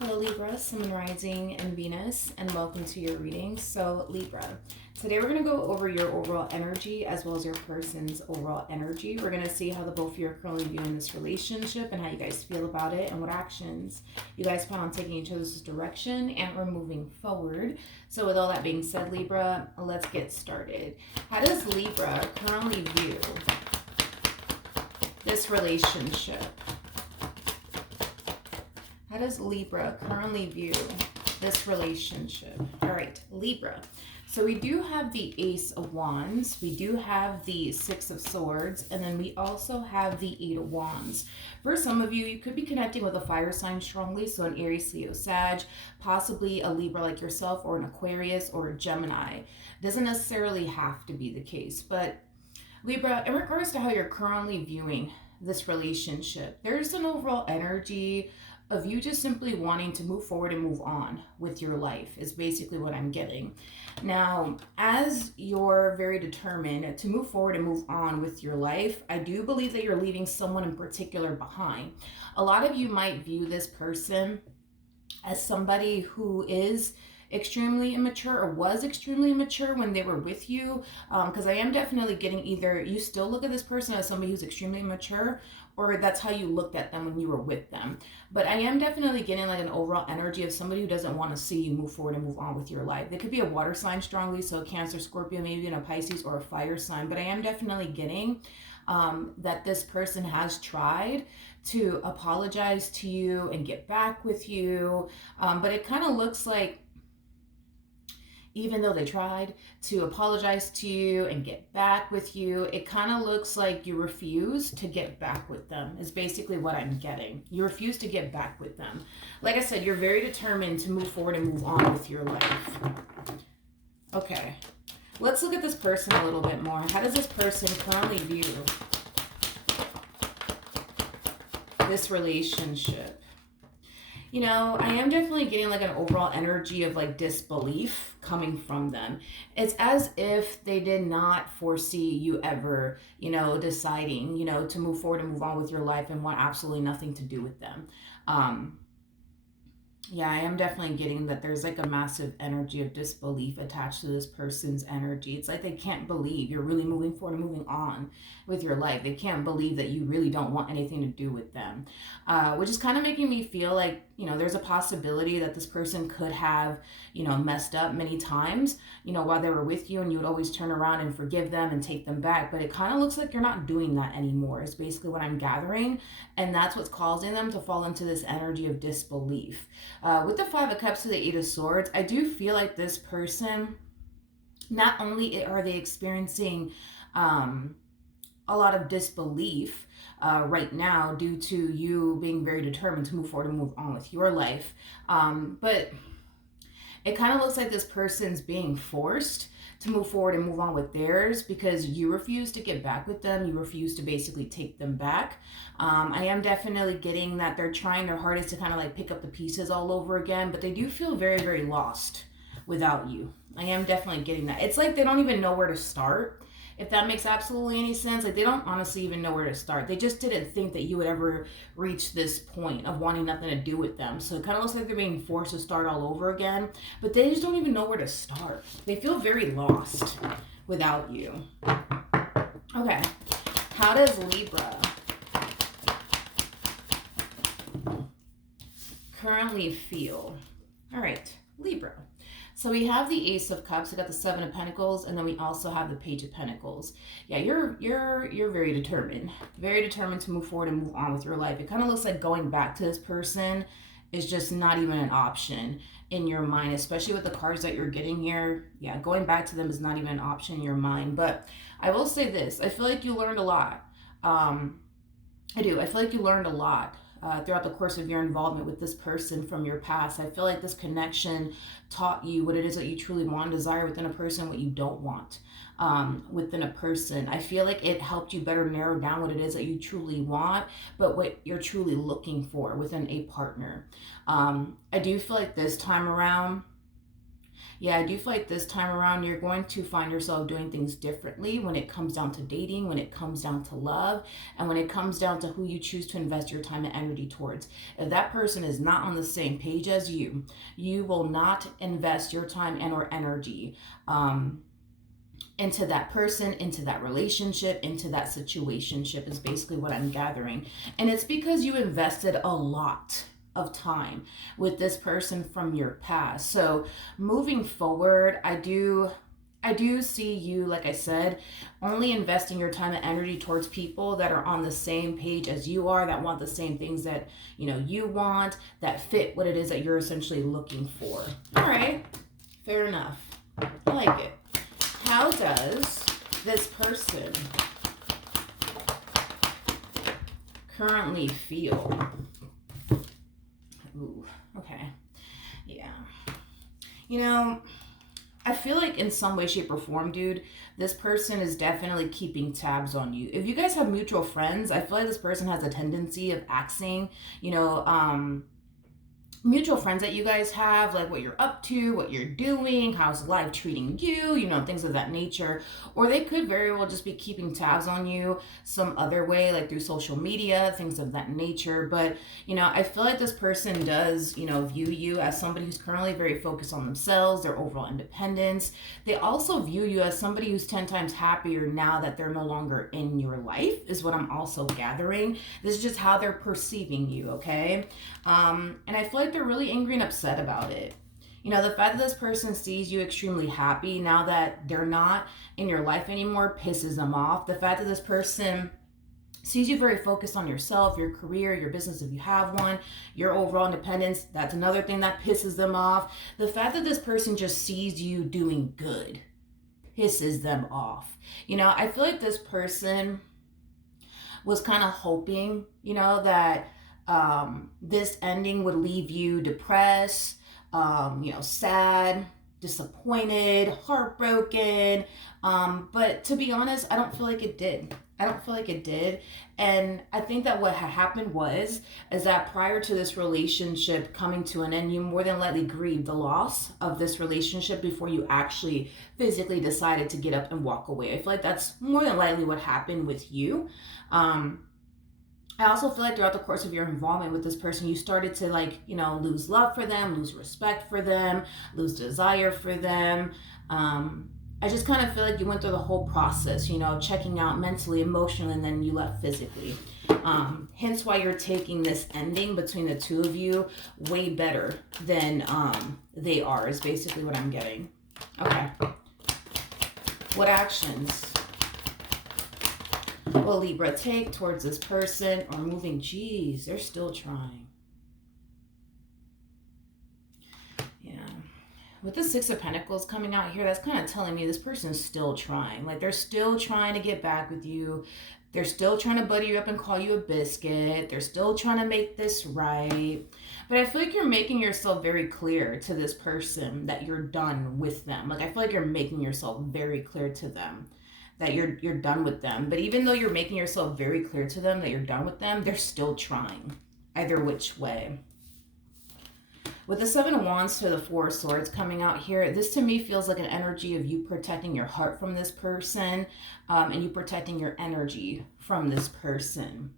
Hello Libra, Sun Rising and Venus, and welcome to your reading. So Libra, today we're going to go over your overall energy as well as your person's overall energy. We're going to see how the both of you are currently viewing this relationship and how you guys feel about it and what actions you guys plan on taking each other's direction and we're moving forward. So with all that being said, Libra, let's get started. How does Libra currently view this relationship? How does Libra currently view this relationship? All right, Libra. So we do have the Ace of Wands, we do have the Six of Swords, and then we also have the Eight of Wands. For some of you, you could be connecting with a fire sign strongly, so an Aries, Leo, Sag, possibly a Libra like yourself, or an Aquarius, or a Gemini. Doesn't necessarily have to be the case, but Libra, in regards to how you're currently viewing this relationship, there's an overall energy of you just simply wanting to move forward and move on with your life is basically what I'm getting. Now, as you're very determined to move forward and move on with your life, I do believe that you're leaving someone in particular behind. A lot of you might view this person as somebody who is extremely immature or was extremely immature when they were with you, because I am definitely getting either you still look at this person as somebody who's extremely immature, or that's how you looked at them when you were with them. But I am definitely getting like an overall energy of somebody who doesn't want to see you move forward and move on with your life. They could be a water sign strongly, so Cancer, Scorpio, maybe even a Pisces or a fire sign, but I am definitely getting that this person has tried to apologize to you and get back with you, but it kind of looks like even though they tried to apologize to you and get back with you, it kind of looks like you refuse to get back with them, is basically what I'm getting. You refuse to get back with them. Like I said, you're very determined to move forward and move on with your life. Okay, let's look at this person a little bit more. How does this person currently view this relationship? You know, I am definitely getting like an overall energy of like disbelief coming from them. It's as if they did not foresee you ever, deciding, to move forward and move on with your life and want absolutely nothing to do with them. Yeah, I am definitely getting that there's like a massive energy of disbelief attached to this person's energy. It's like they can't believe you're really moving forward and moving on with your life. They can't believe that you really don't want anything to do with them, which is kind of making me feel like, there's a possibility that this person could have, messed up many times, while they were with you, and you would always turn around and forgive them and take them back. But it kind of looks like you're not doing that anymore, is basically what I'm gathering. And that's what's causing them to fall into this energy of disbelief. With the Five of Cups to the Eight of Swords, I do feel like this person, not only are they experiencing a lot of disbelief right now due to you being very determined to move forward and move on with your life, but it kind of looks like this person's being forced to move forward and move on with theirs because you refuse to get back with them. You refuse to basically take them back. I am definitely getting that they're trying their hardest to kind of like pick up the pieces all over again, but they do feel very, very lost without you. I am definitely getting that. It's like they don't even know where to start. If that makes absolutely any sense, like they don't honestly even know where to start. They just didn't think that you would ever reach this point of wanting nothing to do with them. So it kind of looks like they're being forced to start all over again, but they just don't even know where to start. They feel very lost without you. Okay, how does Libra currently feel? All right, Libra. So we have the Ace of Cups, we got the Seven of Pentacles, and then we also have the Page of Pentacles. Yeah, you're very determined to move forward and move on with your life. It kind of looks like going back to this person is just not even an option in your mind, especially with the cards that you're getting here. Yeah, going back to them is not even an option in your mind. But I will say this, I feel like you learned a lot. I do. I feel like you learned a lot throughout the course of your involvement with this person from your past. I feel like this connection taught you what it is that you truly want and desire within a person, what you don't want within a person. I feel like it helped you better narrow down what it is that you truly want, but what you're truly looking for within a partner. I do feel like this time around, Yeah, I do feel like this time around you're going to find yourself doing things differently when it comes down to dating, when it comes down to love, and when it comes down to who you choose to invest your time and energy towards. If that person is not on the same page as you will not invest your time and or energy into that person, into that relationship, into that situationship is basically what I'm gathering. And it's because you invested a lot of time with this person from your past. So moving forward, I do see you, like I said, only investing your time and energy towards people that are on the same page as you are, that want the same things that, you know, you want, that fit what it is that you're essentially looking for. All right, fair enough. I like it. How does this person currently feel? Ooh, okay. Yeah. You know, I feel like in some way, shape, or form, dude, this person is definitely keeping tabs on you. If you guys have mutual friends, I feel like this person has a tendency of axing, you know, mutual friends that you guys have, like what you're up to, what you're doing, how's life treating you, you know, things of that nature. Or they could very well just be keeping tabs on you some other way, like through social media, things of that nature. But, you know, I feel like this person does, you know, view you as somebody who's currently very focused on themselves, their overall independence. They also view you as somebody who's 10 times happier now that they're no longer in your life, is what I'm also gathering. This is just how they're perceiving you, okay? And I feel like they're really angry and upset about it. You know, the fact that this person sees you extremely happy now that they're not in your life anymore pisses them off. The fact that this person sees you very focused on yourself, your career, your business if you have one, your overall independence, that's another thing that pisses them off. The fact that this person just sees you doing good pisses them off. You know, I feel like this person was kind of hoping, you know, that this ending would leave you depressed, you know, sad, disappointed, heartbroken. But to be honest, I don't feel like it did. I don't feel like it did. And I think that what had happened is that prior to this relationship coming to an end, you more than likely grieved the loss of this relationship before you actually physically decided to get up and walk away. I feel like that's more than likely what happened with you. I also feel like throughout the course of your involvement with this person, you started to, like, you know, lose love for them, lose respect for them, lose desire for them. I just kind of feel like you went through the whole process, you know, checking out mentally, emotionally, and then you left physically. Hence why you're taking this ending between the two of you way better than they are, is basically what I'm getting. Okay. What actions will Libra take towards this person or moving? Geez, they're still trying. Yeah. With the Six of Pentacles coming out here, that's kind of telling me this person is still trying. Like, they're still trying to get back with you. They're still trying to buddy you up and call you a biscuit. They're still trying to make this right. But I feel like you're making yourself very clear to this person that you're done with them. Like, I feel like you're making yourself very clear to them that you're done with them. But even though you're making yourself very clear to them that you're done with them, they're still trying, either which way. With the Seven of Wands to the Four of Swords coming out here, this to me feels like an energy of you protecting your heart from this person, and you protecting your energy from this person.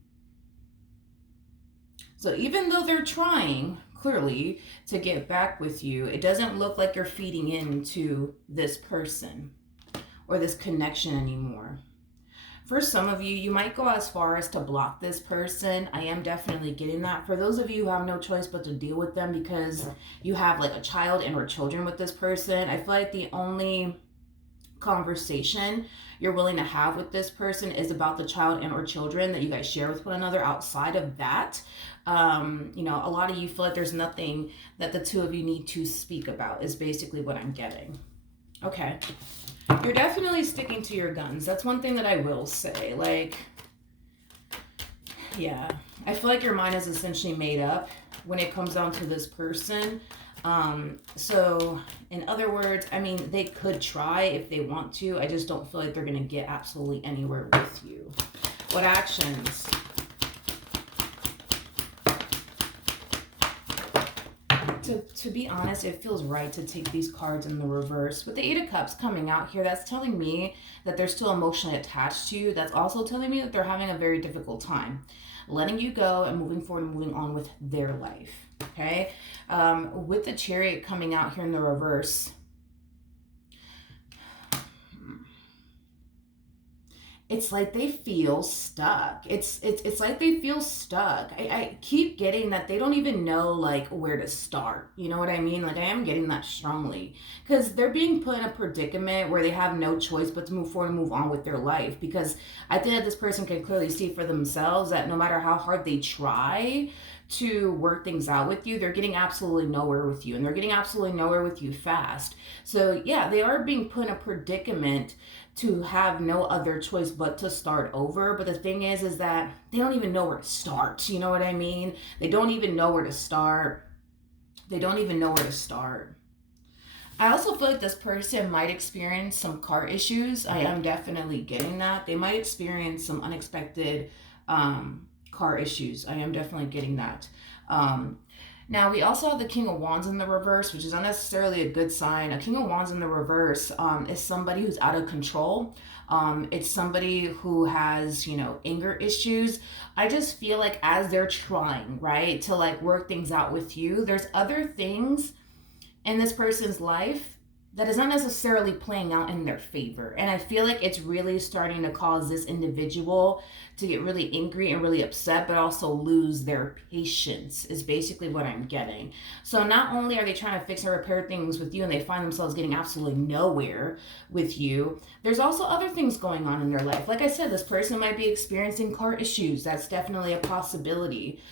So even though they're trying, clearly, to get back with you, it doesn't look like you're feeding into this person or this connection anymore. For some of you, you might go as far as to block this person. I am definitely getting that. For those of you who have no choice but to deal with them because you have like a child and or children with this person, I feel like the only conversation you're willing to have with this person is about the child and or children that you guys share with one another. Outside of that, you know, a lot of you feel like there's nothing that the two of you need to speak about, is basically what I'm getting. Okay. You're definitely sticking to your guns. That's one thing that I will say. Like, yeah, I feel like your mind is essentially made up when it comes down to this person. So in other words, I mean, they could try if they want to. I just don't feel like they're going to get absolutely anywhere with you. What actions to be honest, it feels right to take these cards in the reverse. With the Eight of Cups coming out here, that's telling me that they're still emotionally attached to you. That's also telling me that they're having a very difficult time letting you go and moving forward and moving on with their life. Okay? With the Chariot coming out here in the reverse, it's like they feel stuck. It's like they feel stuck. I keep getting that they don't even know like where to start. You know what I mean? Like I am getting that strongly because they're being put in a predicament where they have no choice but to move forward and move on with their life. Because I think that this person can clearly see for themselves that no matter how hard they try to work things out with you, they're getting absolutely nowhere with you, and they're getting absolutely nowhere with you fast. So yeah, they are being put in a predicament to have no other choice but to start over. But the thing is that they don't even know where to start. You know what I mean? They don't even know where to start. They don't even know where to start. I also feel like this person might experience some car issues. I am definitely getting that. They might experience some unexpected car issues. I am definitely getting that. Now, we also have the King of Wands in the reverse, which is not necessarily a good sign. A King of Wands in the reverse is somebody who's out of control. It's somebody who has, anger issues. I just feel like as they're trying, right, to like work things out with you, there's other things in this person's life that is not necessarily playing out in their favor. And I feel like it's really starting to cause this individual to get really angry and really upset, but also lose their patience is basically what I'm getting. So not only are they trying to fix and repair things with you and they find themselves getting absolutely nowhere with you, there's also other things going on in their life. Like I said, this person might be experiencing car issues. That's definitely a possibility.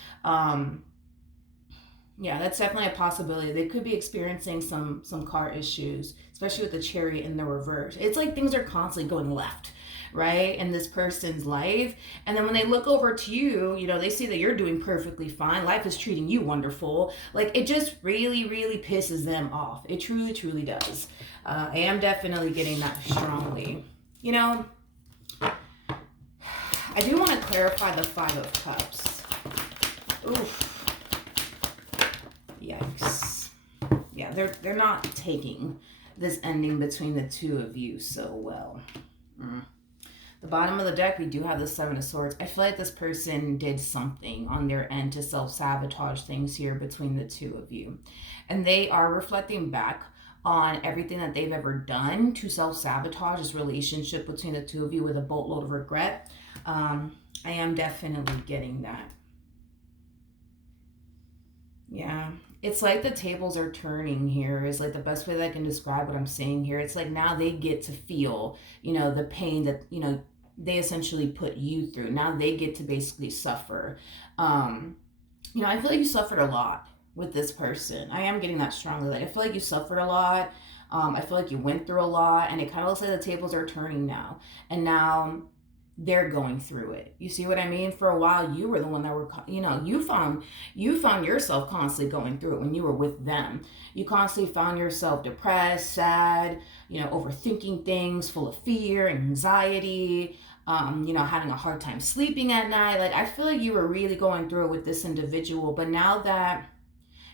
Yeah, that's definitely a possibility. They could be experiencing some car issues, especially with the Chariot in the reverse. It's like things are constantly going left, right, in this person's life. And then when they look over to you, they see that you're doing perfectly fine. Life is treating you wonderful. Like, it just really, really pisses them off. It truly, truly does. I am definitely getting that strongly. I do want to clarify the Five of Cups. Oof. Yikes. Yeah, they're not taking this ending between the two of you so well. The bottom of the deck, we do have the Seven of Swords. I feel like this person did something on their end to self-sabotage things here between the two of you. And they are reflecting back on everything that they've ever done to self-sabotage this relationship between the two of you with a boatload of regret. I am definitely getting that. Yeah, it's like the tables are turning here is like the best way that I can describe what I'm saying here. It's like now they get to feel, the pain that, they essentially put you through. Now they get to basically suffer. I feel like you suffered a lot with this person. I am getting that strongly. Like, I feel like you suffered a lot. I feel like you went through a lot, and it kind of looks like the tables are turning now. And now they're going through it. You see what I mean? For a while, you were the one that were, you found yourself constantly going through it when you were with them. You constantly found yourself depressed, sad, overthinking things, full of fear, anxiety, having a hard time sleeping at night. Like, I feel like you were really going through it with this individual, but now that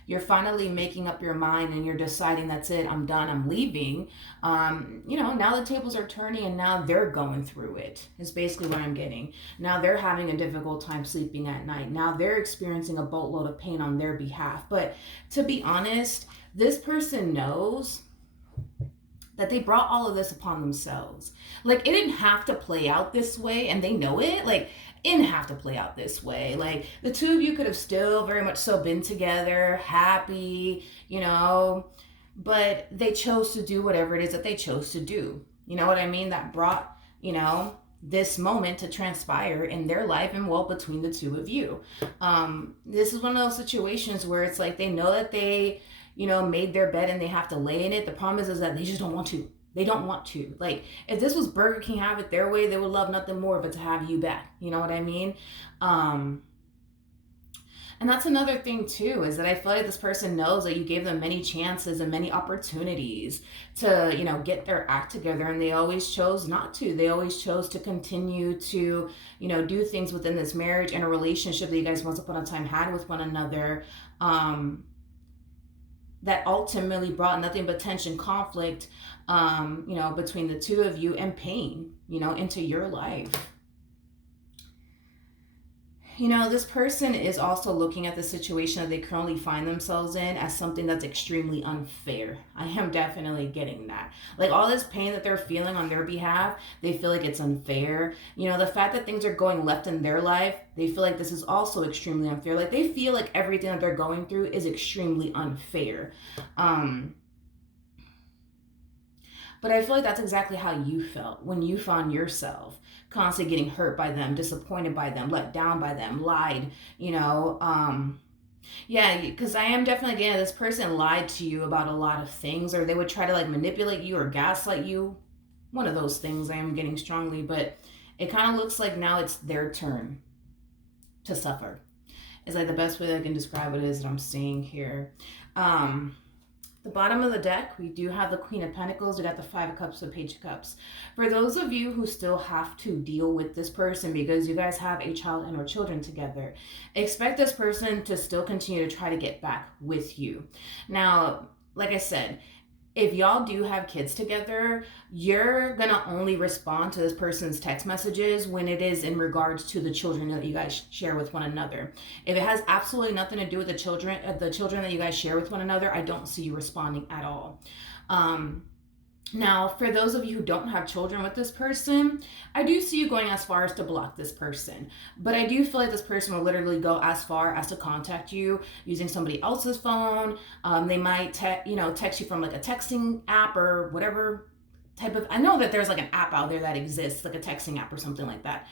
you're finally making up your mind and you're deciding that's it, I'm done, I'm leaving, now the tables are turning and now they're going through it is basically what I'm getting. Now they're having a difficult time sleeping at night. Now they're experiencing a boatload of pain on their behalf. But to be honest, this person knows that they brought all of this upon themselves. Like, it didn't have to play out this way, and they know it. Like, it didn't have to play out this way. Like, the two of you could have still very much so been together, happy, but they chose to do whatever it is that they chose to do. You know what I mean? That brought, this moment to transpire in their life and between the two of you. This is one of those situations where it's like they know that they, made their bed and they have to lay in it. The problem is that they just don't want to. They don't want to. Like, if this was Burger King, have it their way, they would love nothing more but to have you back. You know what I mean? And that's another thing too, is that I feel like this person knows that you gave them many chances and many opportunities to, get their act together, and they always chose not to. They always chose to continue to, do things within this marriage and a relationship that you guys once upon a time had with one another. that ultimately brought nothing but tension, conflict, you know, between the two of you, and pain, you know, into your life. You know, this person is also looking at the situation that they currently find themselves in as something that's extremely unfair. I am definitely getting that. Like all this pain that they're feeling on their behalf, they feel like it's unfair. You know, the fact that things are going left in their life, they feel like this is also extremely unfair. Like they feel like everything that they're going through is extremely unfair. But I feel like that's exactly how you felt when you found yourself constantly getting hurt by them, disappointed by them, let down by them, lied, you know. Yeah, because I am definitely getting this person lied to you about a lot of things, or they would try to like manipulate you or gaslight you. One of those things I am getting strongly, but it kind of looks like now it's their turn to suffer. It's like the best way that I can describe what it is that I'm seeing here. The bottom of the deck, we do have the Queen of Pentacles. We got the Five of Cups, the Page of Cups. For those of you who still have to deal with this person because you guys have a child and or children together, expect this person to still continue to try to get back with you. Now, like I said, if y'all do have kids together, you're gonna only respond to this person's text messages when it is in regards to the children that you guys share with one another. If it has absolutely nothing to do with the children that you guys share with one another, I don't see you responding at all. Now, for those of you who don't have children with this person, I do see you going as far as to block this person. But I do feel like this person will literally go as far as to contact you using somebody else's phone. They might text you from like a texting app or whatever type of, I know that there's like an app out there that exists, like a texting app or something like that.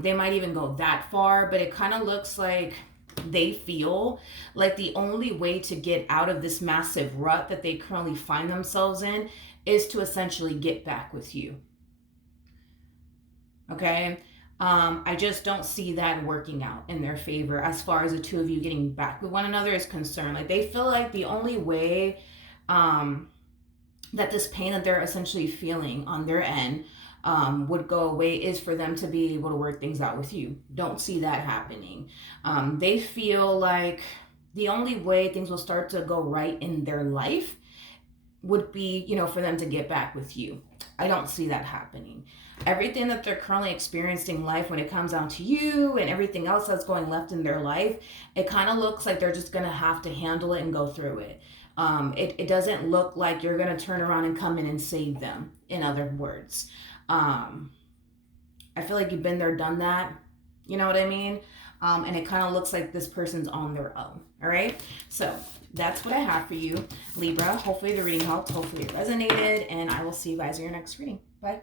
They might even go that far, but it kind of looks like they feel like the only way to get out of this massive rut that they currently find themselves in is to essentially get back with you. Okay? I just don't see that working out in their favor as far as the two of you getting back with one another is concerned. Like they feel like the only way that this pain that they're essentially feeling on their end would go away is for them to be able to work things out with you. Don't see that happening. They feel like the only way things will start to go right in their life would be, you know, for them to get back with you. I don't see that happening. Everything that they're currently experiencing in life when it comes down to you and everything else that's going left in their life, it kind of looks like they're just going to have to handle it and go through it. It doesn't look like you're going to turn around and come in and save them, in other words. I feel like you've been there, done that. You know what I mean? And it kind of looks like this person's on their own. All right? So that's what I have for you, Libra. Hopefully the reading helped. Hopefully it resonated. And I will see you guys in your next reading. Bye.